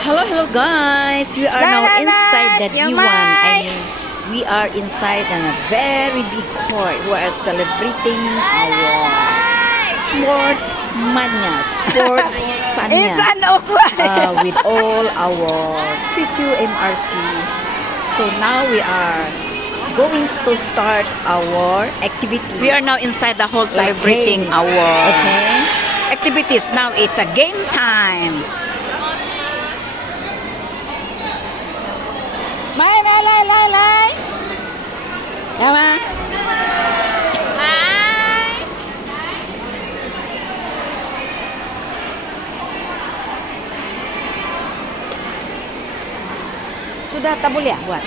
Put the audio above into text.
Hello guys. We are now inside the D1. I mean, we are inside in a very big court. We are celebrating our sports mania, sports fania, with all our 3QMRC. So now we are going to start our activities. We are now inside the hall celebrating games. our Okay. activities. Now it's a game times. Lai. Yama. Sudah tak boleh buat?